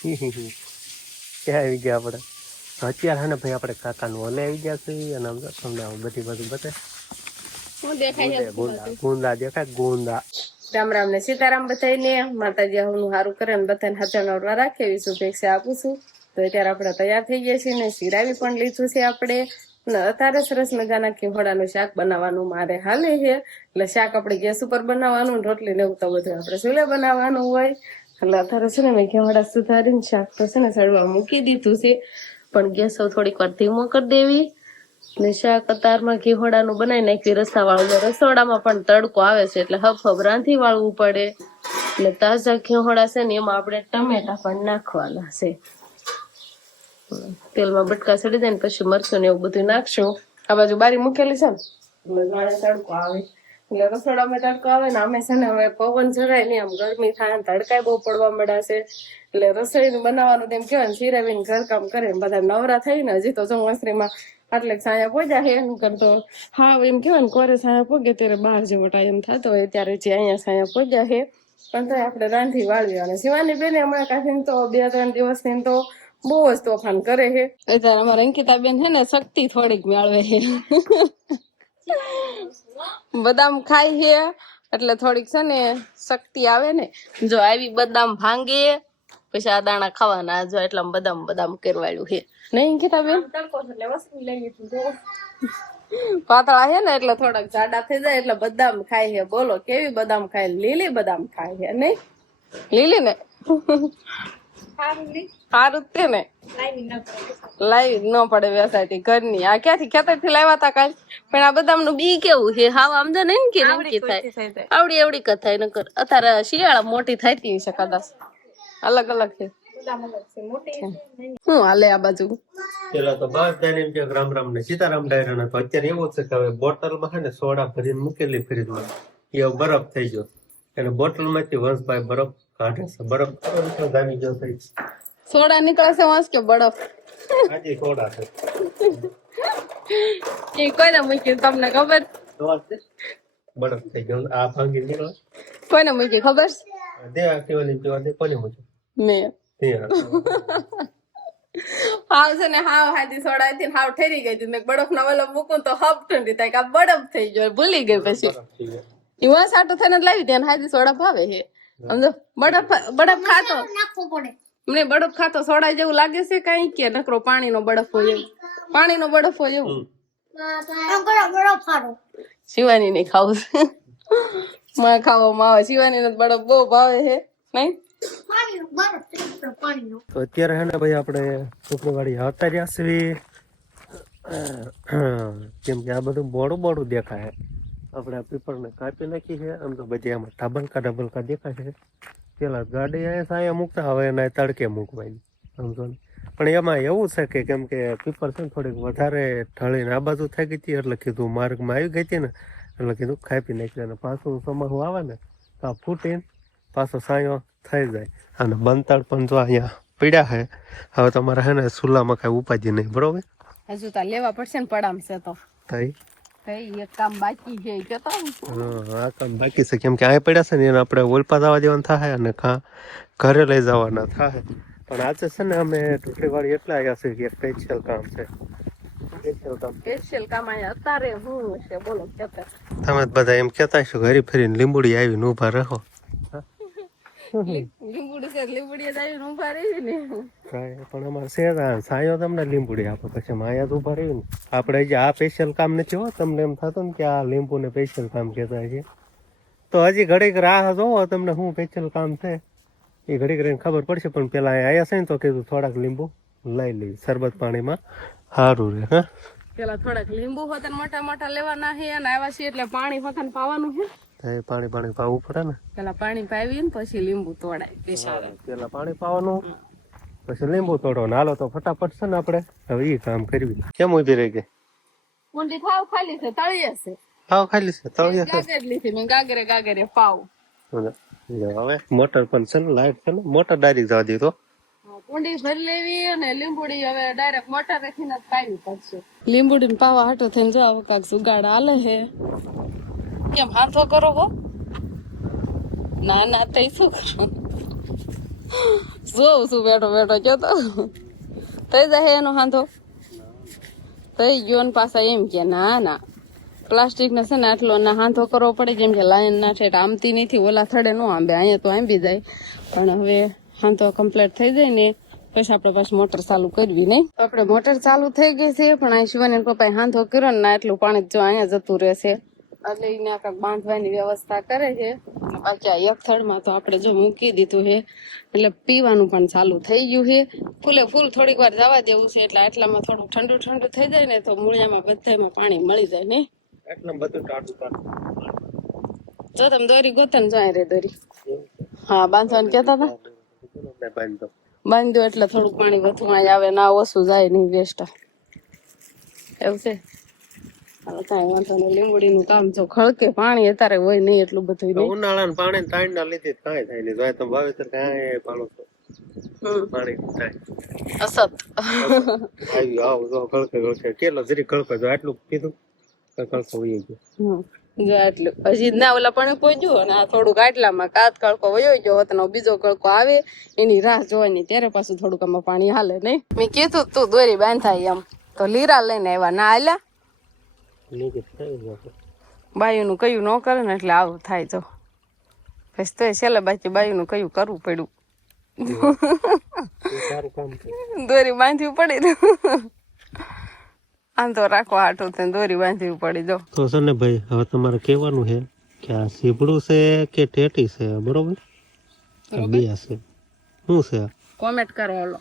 ક્યાં આવી ગયા આપણે? અત્યારે હે ને ભાઈ આપણે કાકાનું ઓલે આવી ગયા છે અને આમ તો તમને બધી બધું બતાવે. હું દેખાય ગુંદા દેખાય ગુંદા. રામ રામ ને સીતારામ બધાને. માતાજી હું સારું કરે ને બધાને હાચા નવરા રાખે એવી શુભેચ્છા આપું છું. તો અત્યારે આપણે તૈયાર થઈ ગયા છીએ ને શિરાવી પણ લીધું છે આપણે. ને અત્યારે સરસ મજાના ખીહોડાનું શાક બનાવવાનું મારે હાલે છે. એટલે શાક આપણે ગેસ ઉપર બનાવવાનું, રોટલી ને એવું તો બધું આપણે ચૂલે બનાવવાનું હોય. એટલે અત્યારે છે ને મેં ખીહોડા સુધારીને શાક તો છે ને સળવા મૂકી દીધું છે, પણ ગેસ થોડીક વાર ધીમો કરી દેવી ને શાક અતારમાં ઘીહોડાનું બનાવી નાખી રસા વાળું. રસોડામાં પણ તડકો આવે છે એટલે હબ રાંધી વાળવું પડે. એટલે તાજા ઘીહોડા છે ને એમાં આપણે ટમેટા પણ નાખવાના છે. તેલમાં બટકા ચડી જાય ને પછી મરચું ને એવું બધું નાખશું. આ બાજુ બારી મૂકેલી છે ને એટલે જાણે તડકો આવે એટલે રસોડામાં તડકો આવે ને અમે છે ને હવે પવન જરાય નહીં, આમ ગરમી થાય ને તડકાય બહુ પડવા મળ્યા છે. એટલે રસોઈ બનાવવાનું તેમ કહેવાય ને શિરાવીને ઘરકામ કરે ને બધા નવરા થઈ ને હજી તો ચોમાસરીમાં આટલે સાયા પોજા હે એનું કરતો હા એમ કેવાય ને કોરે સાયા પોગે ત્યારે બહાર જેવો ટાઈમ થતો હોય ત્યારે જે અહીંયા સાયા પોજા હે. પણ તો આપણે રાંધી વાળવી અને શિવાની બેન હમણાં કાઢીને તો 2-3 દિવસની તો બહુ જ તોફાન કરે છે. અત્યારે અમારા અંકિતા બેન છે ને શક્તિ થોડીક મેળવે છે. બદામ ખાય છે એટલે થોડીક છે ને શક્તિ આવે ને. જો આવી બદામ ભાંગે પછી આ દાણા ખાવાના. જો એટલા બદામ કરવાયું છે નહીં અંકિતા બેન? પાતળા છે ને એટલે થોડાક જાડા થઈ જાય એટલે બદામ ખાય છે. બોલો કેવી બદામ ખાય? લીલી બદામ ખાય છે નહીં? લીલી ને સારું તે ને લાવી ન પડે વેસાતી ઘરની. આ ક્યાંથી ખેતર થી લાવ્યા હતા કાલ? પણ આ બદામ નું બી કેવું છે હાવ આમ જો નહીં કે થાય આવડી એવડી કથાય નકર અત્યારે શિયાળા મોટી થતી હશે કદાચ. અલગ અલગ છે. શું હાલે આ બાજુ? પેલા તો બધા રામ રામ ને સીતારામ ડાયરા તો અત્યારે એવું છે કે હવે બોટલમાં છે ને સોડા ભરીને મૂકેલી ફ્રીજમાં એ બરફ થઈ ગયો અને બોટલ માંથી વંશભાઈ બરફ કાઢે છે. બરફ જામી ગયો થઈ સોડા નીકળે છે વંશ કે બરફ? આજે સોડા છે એ કોઈને મૂકી તમને ખબર? બરફ થઈ ગયો આ ભાંગી નીકળે. કોઈને મૂકી ખબર? દેવા કેવાની પીવા દે કોને મૂકી મેં હાવ છે ને હાવ હાથી સોડા થી હાવ ઠેરી ગઈ હતી. બરફ ના વેલો મૂકું તો હબ ઠંડી થાય કે બરફ થઈ ગયો. ભૂલી ગઈ પછી એવા સાટો થઈને લાવી દે. હાથી સોડા ભાવે છે સમજો. બરફ ખાતો મને બરફ ખાતો સોડા જેવું લાગે છે કઈ કે નકરો પાણીનો બરફ હોય એવું? પાણીનો બરફ હોય એવું શિવાની ને ખાવું છે. માં ખાવામાં આવે. શિવાની ને બરફ બહુ ભાવે છે નહીં? તો અત્યારે હે ને ભાઈ આપણે શુક્રવારી આવતા રહ્યા છીએ કેમ કે આ બધું બોડું દેખાય. આપણે આ પીપળને કાપી નાખી છે. આમ તો બધી આમાં ઢાબલકા દેખાય છે. પેલા ગાડી અહીંયા સાયા મૂકતા હવે એના તડકે મૂકવાની સમજો ને. પણ એમાં એવું છે કે કેમ કે પીપળ છે ને થોડીક વધારે ઢળીને આ બાજુ થઈ ગઈ હતી એટલે કીધું માર્ગમાં આવી ગઈ હતી ને એટલે કીધું કાપી નાખી. અને પાછું સમાહું આવે ને તો આ ફૂટીને પાછો સાયો થઈ જાય. અને બંતળ પણ જો અહીંયા પીડ્યા છે. હવે તમારે હે ને ચૂલામાં કઈ ઉપાધિ નહીં બરોબર. હજુ તો લેવા પડશે ને પડામ છે તો થઈ એક કામ બાકી છે કેતો. આ કામ બાકી છે કેમ કે આ પડ્યા છે ને એને આપણે ઓલપા જવા દેવાના થાય અને ઘરે લઈ જવાના થાય. પણ આજે છે ને અમે ટુકડીવાળી એટલા આવ્યા છે કે સ્પેશિયલ કામ છે. સ્પેશિયલ કામ અહીંયા અત્યારે હું છે બોલો કેતા? તમે બધા એમ કેતા છો ઘરી ફરીને લીંબુડી આવીને ઉભા રહો. લીંબુડી છે લીંબુડી આવીને ઉભા રહી ને પણ અમારે શેરા સાયો તમને લીંબુડી આપે પછી માયા જ ઉભા રહ્યું ને. આપણે જે આ સ્પેશિયલ કામ નથી હો. તમને એમ થતું ને કે આ લીંબુ ને સ્પેશિયલ કામ કહેતા છે તો હજી ઘડીક રાહ જોવો તમને શું સ્પેશિયલ કામ છે એ ઘડીક રહીને ખબર પડશે. પણ પેલા અહીંયા છે ને તો કીધું થોડાક લીંબુ લઈ લઈ શરબત પાણીમાં સારું રે. હા પેલા થોડાક લીંબુ હોતા મોટા મોટા લેવાના છે અને આવ્યા છે એટલે પાણી હોતા પાવાનું છે. પાણી પાવું પડે ને. પેલા પાણી પાવી ને પછી લીંબુ તોડાય. પેલા પાણી પાવાનું પછી લીંબુ તોડો ને. હાલો તો ફટાફટ છે ને આપણે હવે એ કામ કરવી. કેમ ઉભી રહી ગઈ? ઊંડી થાવ ખાલી છે તળિયે છે. હાવ ખાલી છે તળિયે છે. ગાગર લીધી મેં ગાગરે પાવ. હવે મોટર પણ છે ને લાઈટ છે ને મોટર ડાયરેક્ટ જવા દીધો. ઊંડી ભરી લેવી અને લીંબુડી હવે ડાયરેક્ટ મોટર રાખીને જ પાવી પડશે. લીંબુડી પાવા હાટો થઈને જો આવો કાક સુગાડ હાલે છે. કેમ હાથો કરો હો? ના ના તઈ શું કરો? જોઉં છું બેઠો બેઠો જો તો થઈ જાય એનો હાંધો થઈ ગયો ને પાછા એમ કે ના ના પ્લાસ્ટિક ને છે ને આટલો ના હાંધો કરવો પડે કેમ કે લાઈન ના છે આમતી નથી ઓલા થડે નો આંબે અહીંયા તો આંબી જાય પણ હવે હાંધો કમ્પ્લીટ થઈ જાય ને પછી આપણે પાછું મોટર ચાલુ કરવી નહીં તો આપણે મોટર ચાલુ થઈ ગઈ છે પણ અહીં શિવાની પપ્પાએ હાંધો કર્યો ને એટલું પાણી જો અહીંયા જતું રહેશે એટલે એને કાંઈક બાંધવાની વ્યવસ્થા કરે છે અને બાકી આ એક થડમાં તો આપણે જો મૂકી દીધું છે એટલે પીવાનું પણ ચાલુ થઈ ગયું છે ફૂલે ફૂલ થોડીક વાર જવા દેવું છે એટલે આટલામાં થોડું ઠંડુ ઠંડુ થઈ જાય ને તો મૂળિયામાં બધામાં પાણી મળી જાય ને એટલું બધું ટાટું જો તમે દોરી ગોતે ને જાય રે દોરી હા બાંધવાનું કેતા હતા બાંધ્યો એટલે થોડુંક પાણી વધુ અહીં આવે ના ઓછું જાય નહીં વેસ્ટ એવું છે કઈ વાંધો નહીં લીંબુડીનું કામ જો ખળકે પાણી અત્યારે હોય નહીં એટલું બધું નહીં ઉનાળાનું પાણી તાણ ના લીધે કાંઈ થાય નહીં જો તમે વાવેતર કાંઈ પાડો છો પાણી થાય અસત આવ્યું આવું જો ખળકે ખળકે કેટલો જરી ખળકે જો આટલું કીધું ખળકો વહી ગયો જો આટલું હજી ના ઓલા પણ પહોંચ્યું અને આ થોડુંક આટલામાં કાત કળકો વયો ગયો હોત બીજો કળકો આવે એની રાહ જોવાની ત્યારે પાછું થોડુંક આમાં પાણી હાલે નહીં મેં કીધું તું દોરી બાંધાય એમ તો લીરા લઈને આવ્યા ના આલ્યા બાયુનું કયું ન કરે ને એટલે આવું થાય જો પછી તો છેલ્લે બાકી બાયુનું કયું કરવું પડ્યું દોરી બાંધવી પડી ને આમ તો રાખવા હાટું થઈને દોરી બાંધવી પડી જો તો છે ને ભાઈ હવે તમારે કહેવાનું છે કે આ સીભડું છે કે ટેટી છે બરોબર બે છે શું છે કોમેન્ટ કરો હાલો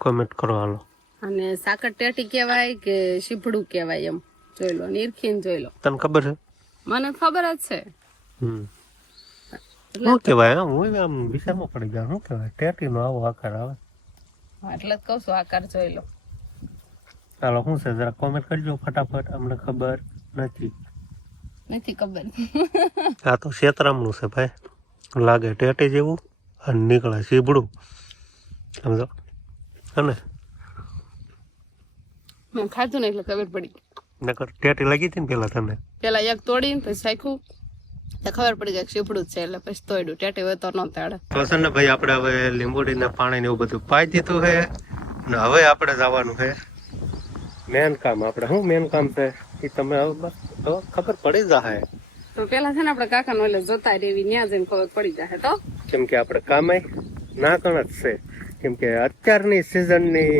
કોમેન્ટ કરો હાલો અને સાકર ટેટી કહેવાય કે સીભડું કહેવાય એમ જોઈ લો નિરખીને જોઈ લો તને ખબર છે મને ખબર જ છે શું કહેવાય હું આમ વિચારમાં પડી ગયા શું કહેવાય ટેટી નો આવો આકાર આવે એટલે જ કહું છું આકાર જોઈ લો ચાલો શું છે જરા કોમેન્ટ કરજો ફટાફટ અમને ખબર નથી ખબર આ તો શેતરામનું છે ભાઈ લાગે ટેટી જેવું અને નીકળે સીભડું સમજો અને મેં ખાધું ને એટલે ખબર પડી નકર ટેટી લાગી હતી ને પેલા એક તોડીને પછી શાખ્યું તો ખબર પડી જાય સીપડું જ છે એટલે પછી તોડ્યું ટેટી હોય તો ન તાડે તો છે ને ભાઈ આપણે હવે લીંબોડીના પાણી ને એવું બધું પાઈ દીધું છે ને હવે આપણે જવાનું છે મેન કામ આપણે શું મેન કામ છે એ તમે હવે બસ તો ખબર પડી જાય તો પેલા છે ને આપણે કાકા નો એટલે જોતા રેવી ત્યાં જઈને ખબર પડી જાય તો કેમ કે આપણે કામ ના કણ જ છે કેમ કે અત્યારની સિઝનની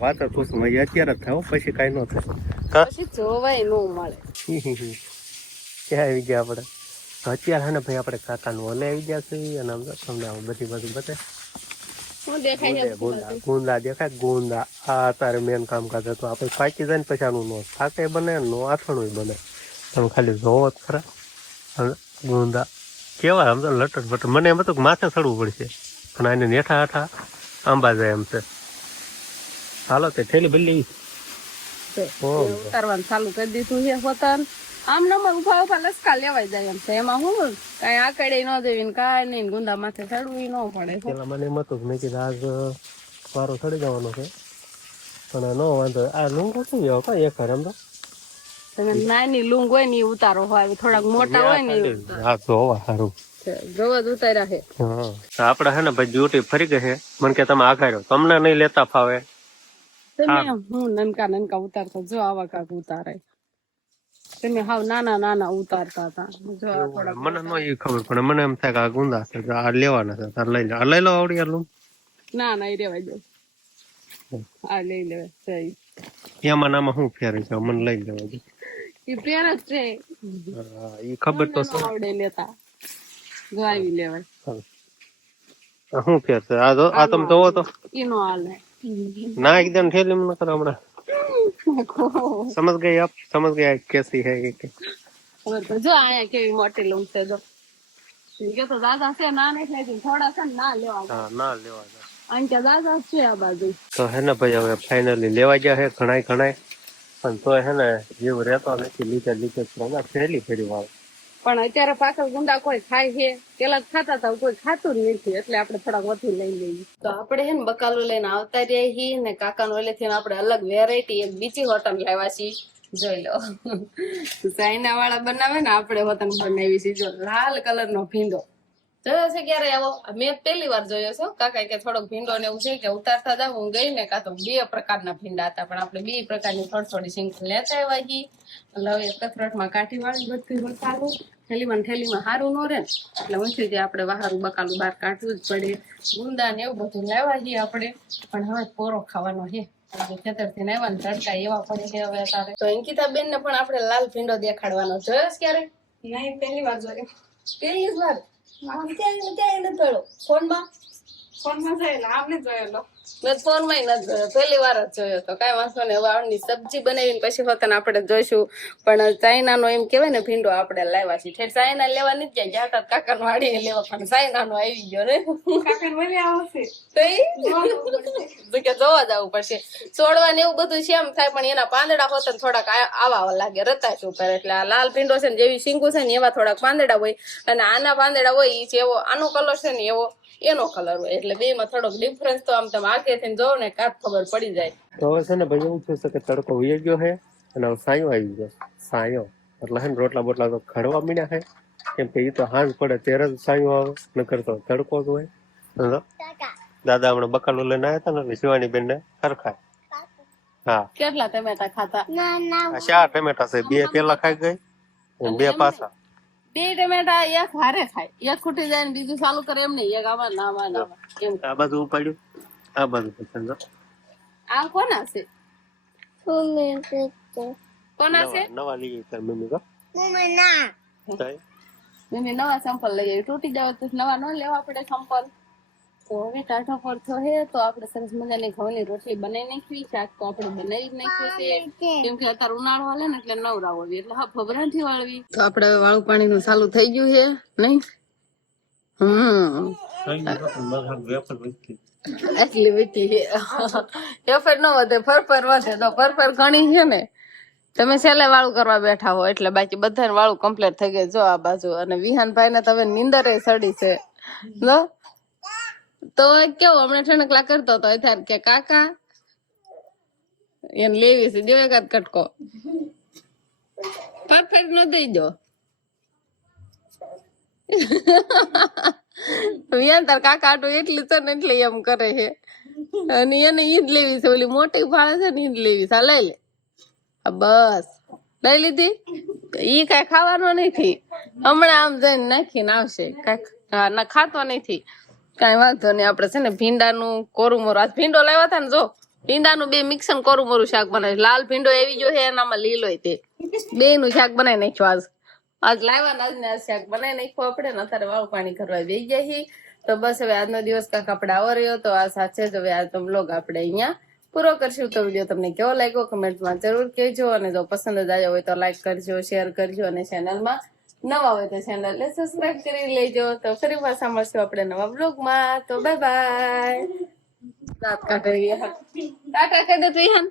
વાત જ પૂછું અત્યારે જ થાય પછી કઈ ન થાય પછી જોવાય ન મળે ક્યાં આવી ગયા આપણે તો અત્યારે છે ને ભાઈ આપણે કાકાનું ઓલે આવી ગયા છે અને આમ તમને આવું બધી બધું બતાવે ગુંદા દેખાય ગુંદા આ અત્યારે મેન કામકાજ હતું આપણે પાકી જાય ને પછી આનું નો થાકે બને નો આથણું બને તમે ખાલી જોવો જ ખરા ગુંદા કેવા આમ તો લટર બટર મને એમ હતું કે માથે ચડવું પડશે પણ આને નેઠા હાઠા આંબા જાય એમ છે હાલો તે થેલી ભલી ઉતારવાનું ચાલુ કરી દીધું છે હોતન આમ નંબર ઉભા ઉભા લસકા લેવાય જાય એમ છે એમાં હું કઈ આકડે ન દેવી ને કાંઈ નહીં ગુંદા માથે ચડવું ન પડે પેલા મને એમ હતું મેં કીધું આજ વારો ચડી જવાનો છે પણ ન વાંધો આ લુંગો શું જાવ કઈ એક એમ તો નાની લુંગ હોય ને ઉતારો હોય થોડાક મોટા હોય ને હા જોવા સારું જોવા જ ઉતાર્યા છે આપડે છે ને ભાઈ ડ્યુટી ફરી ગઈ છે મને કે તમે આઘાર્યો તમને નહીં લેતા ફાવે હું નનકા નનકા ઉતારતા જો આવા કાક ઉતારે તમે હાવ નાના નાના ઉતારતા હતા મને નો એ ખબર પડે મને એમ થાય કે આ ગુંદા છે આ લેવાના છે તાર લઈ લે આ લઈ લો આવડી આલું ના ના એ રેવાય દો આ લઈ લેવાય એમાં નામાં શું ફેર છે મને લઈ લેવા દે એ ફેર જ છે એ ખબર તો આવડે લેતા જો આવી લેવાય શું ફેર છે આ તમે જોવો તો ઈનો હાલે ના એકદમ ઠેલી ન કરો હમણાં સમજ ગઈ આપ સમજ ગયા કેસી है ये જો આયા કેવી મોટી લૂમ છે જો કે તો દાદા છે ના નહીં થાય થોડા છે ના લેવા હા ના લેવા અંકે દાદા છે આ બાજુ તો હે ને ભાઈ હવે ફાઇનલી લેવા ગયા છે ઘણાય પણ તો હે ને જેવું રહેતો નથી લીચે ફેરી ફેરી વાળ પણ અત્યારે પાકલ ગુંડા કોઈ ખાય છે પેલા ખાતા હતા કોઈ ખાતું જ નથી એટલે આપણે થોડાક વધુ લઈ લઈએ તો આપણે હે ને બકાલો લઈને આવતા રહ્યા છીએ ને કાકાનો ઓલેથી આપણે અલગ વેરાયટી એક બીજી હોટલ લાવ્યા છીએ જોઈ લો ચાઇના વાળા બનાવે ને આપણે હોટલ બનાવી છીએ જો લાલ કલર નો ભીંડો જોયો છે ક્યારે આવો? મેં પહેલી વાર જોયો છે. કાકા કે થોડોક ભીંડો ને એવું છે કે ઉતારતા જાવ. હું ગઈ ને કાં તો 2 પ્રકારના ભીંડા હતા, પણ આપણે 2 પ્રકારની થોડી સિંગલ લેતા આવ્યા છીએ. એટલે હવે કથરટમાં કાઢી વાળી બધું સારું, થેલીમાં સારું ન રહે ને, એટલે ઊંચી જે આપણે વાહારું બકાલું બહાર કાઢવું જ પડે. ગુંદા ને એવું બધું લાવવા છીએ આપણે, પણ હવે પોરો ખાવાનો છે. ખેતરથી આવ્યા ને તડકા એવા પડે છે હવે તારે. તો અંકિતા બેન ને પણ આપણે લાલ ભીંડો દેખાડવાનો. જોયો છે ક્યારે? નહીં, પહેલી વાર જોયો. પહેલી જ વાર? ક્યાં નથી જોયો? ફોનમાં જોયેલો, આપને જોયેલો. મેં ફોન માં નથી જોયો, પહેલી વાર જ જોયો. તો કઈ વાંધો નહીં, હવે આવની સબ્જી બનાવીને પછી પોતાને આપણે જોઈશું. પણ ચાઇના નો એમ કેવાય ને ભીંડો આપણે લાવ્યા છીએ. ઠેર ચાઇના લેવા નથી ગયા, કાકા વાડી લેવા, પણ ચાઇના નો આવી ગયો ને. કાકા મને આવશે તો કે જોવા જવું પડશે. છોડવા ને એવું બધું છે એમ થાય, પણ એના પાંદડા હોતા થોડાક આવા લાગે રતાશ ઉપર. એટલે આ લાલ ભીંડો છે ને જેવી શીંગું છે ને એવા થોડાક પાંદડા હોય, અને આના પાંદડા હોય એ જેવો આનો કલર છે ને એવો એનો કલર હોય. એટલે બે માં થોડોક ડિફરન્સ તો આમ તમે આંખેથી જોવો ને કાંત ખબર પડી જાય. તો હવે છે ને ભાઈ એવું થયું છે કે તડકો વહી ગયો છે અને હવે સાયો આવી ગયો. સાયો એટલે છે ને રોટલા બોટલા તો ખડવા મીડ્યા છે, કેમ કે એ તો હાંજ પડે ત્યારે જ સાયો આવે, નકર તો તડકો જ હોય. દાદા હમણાં બકાલું લઈને આવ્યા હતા ને શિવાની બેન ને ખરખાય. હા, કેટલા ટમેટા ખાતા? આ 4 ટમેટા છે, 2 પેલા ખાઈ ગઈ અને 2 પાછા. 2 ટમેટા એક હારે ખાય, એક ખૂટી જાય ને બીજું ચાલુ કરે એમ નહીં, એક આવા નાવા એમ. આ બાજુ ઉપાડ્યું, આ બાજુ પસંદ. આ કોના છે? કોના છે? નવા લઈ તાર મમ્મી કા મમ્મી નવા સંપલ લઈ આવી. તૂટી જાવ તો નવા ન લેવા પડે સંપલ. તો હવે ટાઢો પડતો હે તો આપણે સરસ મજાની ઘઉંની રોટલી બનાવી નાખવી. શાક તો આપણે બનાવી જ નાખ્યું છે, કેમ કે અત્યારે ઉનાળો હાલે ને એટલે નવરા હોવી, એટલે હા ભભરાથી વાળવી. તો આપણે હવે વાળું પાણી નું ચાલુ થઈ ગયું છે નહીં? એટલી વીટી છે. એફર ન વધે, ફરફર વધે. તો ફરફર ઘણી છે ને, તમે છેલ્લે વાળું કરવા બેઠા હો એટલે, બાકી બધાને વાળું કમ્પ્લીટ થઈ ગયું. જો આ બાજુ, અને વિહાનભાઈ ને તમે નીંદરે સડી છે. જો તો કેવો હમણાં ઠણકલા કરતો હતો ત્યારે કે કાકા એને લેવી છે, જો એકાદ કટકો પરફેક્ટ ન દઈ દો. વિહાન તાર કાકા આટું એટલી છે ને એટલે એમ કરે છે, અને એને ઈદ લેવી છે. ઓલી મોટી ફાળે છે ને ઈદ લેવી છે. લઈ લે, બસ લઈ લીધી. ઈ કઈ ખાવાનો નથી, હમણાં આમ જઈને નાખીને આવશે. કઈ ના ખાતો નથી, કઈ વાંધો નહીં. આપડે છે ને ભીંડાનું કોરું મોરું, આજ ભીંડો લાવ્યા હતા ને, જો ભીંડાનું 2 મિક્સ ને કોરું મોરું શાક બનાવે. લાલ ભીંડો એવી ગયો છે, એનામાં લીલો તે 2 નું શાક બનાવી નાખ્યું. આજ લાવ્યા આજ ને આજ શાક બનાવી નાખ્યું આપણે ને. અત્યારે વાળું પાણી કરવા બેસી જાય. તો બસ હવે આજનો દિવસ કાંક આપણે આવો રહ્યો. તો આ સાથે જ હવે આજનો બ્લોગ આપણે અહીંયા પૂરો કરશું. તો વિડીયો તમને કેવો લાગ્યો કમેન્ટમાં જરૂર કહેજો, અને જો પસંદ જ આવ્યો હોય તો લાઈક કરજો, શેર કરજો, અને ચેનલમાં નવા હોય તો ચેનલને સબસ્ક્રાઇબ કરી લેજો. તો ફરી પાછા મળશું આપણે નવા બ્લોગમાં. તો બાય બાય. દાંત કાઢી ગયા, ટાટા કહી દે તું.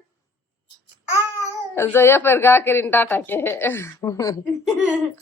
જો યા પર ગા કરીને ટાટા કે